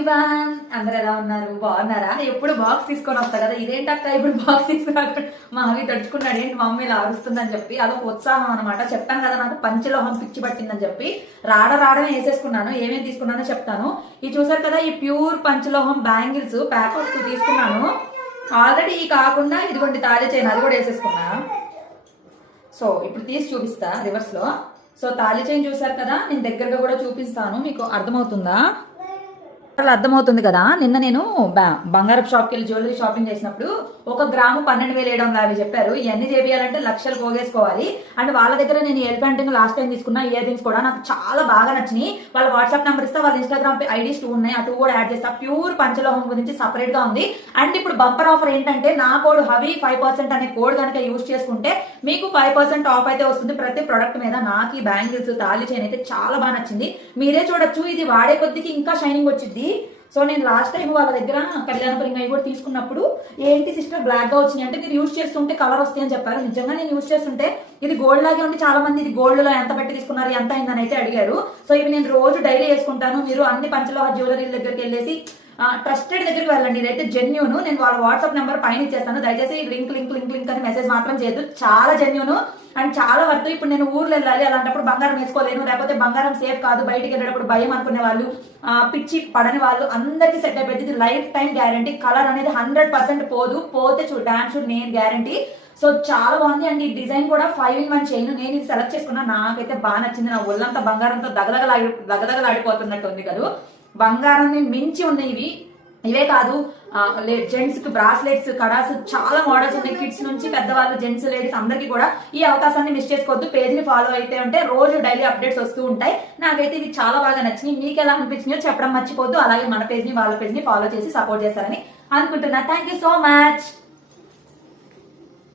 Ivan అందరు ఎలా ఉన్నారు? బాగున్నారా? ఎప్పుడు బాక్స్ తీసుకొని వస్తా కదా, ఇదేంటక్క ఇప్పుడు బాక్స్ తీసుకురాక మా అవి తడుచుకున్నాడు, ఏంటి మమ్మీ ఇలా అరుస్తుందని చెప్పి అదొక ఉత్సాహం అనమాట. చెప్పాను కదా నాకు పంచలోహం పిచ్చి పట్టిందని చెప్పి రావడమే వేసేసుకున్నాను. ఏమేమి తీసుకున్నానో చెప్తాను. ఇది చూసారు కదా, ఈ ప్యూర్ పంచలోహం బ్యాంగిల్స్ ప్యాకెట్ తీసుకున్నాను. ఆల్రెడీ ఈ కాకుండా ఇదిగోండి తాళి చైన్, అది కూడా వేసేసుకున్నా. సో ఇప్పుడు తీసి చూపిస్తా రివర్స్ లో. సో తాళి చైన్ చూసారు కదా, నేను దగ్గరగా కూడా చూపిస్తాను, మీకు అర్థమవుతుందా? అర్థమవుతుంది కదా. నిన్న నేను బంగారపు షాప్కి వెళ్ళి జ్యువెలరీ షాపింగ్ చేసినప్పుడు 1 గ్రాము 12,750 చెప్పారు. ఇవన్నీ చేయాలంటే లక్షలు పోగేసుకోవాలి. అండ్ వాళ్ళ దగ్గర నేను ఎలిఫెంట్ లాస్ట్ టైం తీసుకున్న ఇయర్ రింగ్స్ కూడా నాకు చాలా బాగా నచ్చినాయి. వాళ్ళ వాట్సాప్ నెంబర్ ఇస్తే వాళ్ళ ఇన్స్టాగ్రామ్ ఐడీస్ 2 ఉన్నాయి, ఆ 2 కూడా యాడ్ చేస్తా. ప్యూర్ పంచలోహం గురించి సపరేట్ గా ఉంది. అండ్ ఇప్పుడు బంపర్ ఆఫర్ ఏంటంటే నా కోడ్ హవీ 5% అనే కోడ్ కనుక యూజ్ చేసుకుంటే మీకు 5% ఆఫ్ అయితే వస్తుంది ప్రతి ప్రొడక్ట్ మీద. నాకు ఈ బ్యాంగిల్స్ తాళి చైన్ అయితే చాలా బాగా నచ్చింది. మీరే చూడొచ్చు, ఇది వాడే కొద్దికి ఇంకా షైనింగ్ వచ్చింది. సో నేను లాస్ట్ టైం వాళ్ళ దగ్గర కళ్యాణపురం అవి కూడా తీసుకున్నప్పుడు ఏంటి సిస్టర్ బ్లాక్ గా వచ్చినాయి అంటే మీరు యూజ్ చేస్తుంటే కలర్ వస్తాయి అని చెప్పారు. నిజంగా నేను యూజ్ చేస్తుంటే ఇది గోల్డ్ లాగే ఉంది. చాలా మంది ఇది గోల్డ్ లో ఎంత పెట్టి తీసుకున్నారు, ఎంత అయిందని అయితే అడిగారు. సో ఇవి నేను రోజు డైలీ వేసుకుంటాను. మీరు అన్ని పంచలోహ జ్యువెలరీ దగ్గరికి వెళ్ళేసి ట్రస్టెడ్ దగ్గరికి వెళ్ళండి. ఇదైతే జెన్యూన్. నేను వాళ్ళ వాట్సాప్ నెంబర్ పైన ఇచ్చేస్తాను. దయచేసి లింక్ లింక్ లింక్ లింక్ అని మెసేజ్ మాత్రం చేయొద్దు. చాలా జెన్యూన్ అండ్ చాలా వర్త్. ఇప్పుడు నేను ఊర్లో వెళ్ళాలి, అలాంటప్పుడు బంగారం వేసుకోలేను, లేకపోతే బంగారం సేఫ్ కాదు, బయటికి వెళ్ళేటప్పుడు భయం అనుకునే వాళ్ళు, పిచ్చి పడని వాళ్ళు అందరికీ సెట్ అయిపోయింది. ఇది లైఫ్ టైం గ్యారంటీ. కలర్ అనేది 100% పోదు, పోతే డాన్స్ షుడ్ నేను గ్యారంటీ. సో చాలా బాగుంది. అండ్ ఈ డిజైన్ కూడా 5-in-1 చైన్. నేను ఇది సెలెక్ట్ చేసుకున్నా, నాకైతే బాగా నచ్చింది. నా ఒళ్ళంతా బంగారంతో దగదగలాడిపోతున్నట్టు ఉంది కదా. బంగారాన్ని మించి ఉన్నాయి ఇవి. ఇవే కాదు, జెంట్స్ కి బ్రాస్లెట్స్, కడాస్ చాలా మోడల్స్ ఉన్నాయి. కిడ్స్ నుంచి పెద్దవాళ్ళు, జెంట్స్, లేడీస్ అందరికీ కూడా ఈ అవకాశాన్ని మిస్ చేసుకోవద్దు. పేజ్ని ఫాలో అయితే ఉంటే రోజు డైలీ అప్డేట్స్ వస్తూ ఉంటాయి. నాకైతే ఇవి చాలా బాగా నచ్చినాయి. మీకు ఎలా అనిపించినాయో చెప్పడం మర్చిపోద్దు. అలాగే మన పేజ్ని వాళ్ళ పేజ్ని ఫాలో చేసి సపోర్ట్ చేస్తారని అనుకుంటున్నా. Thank you so much.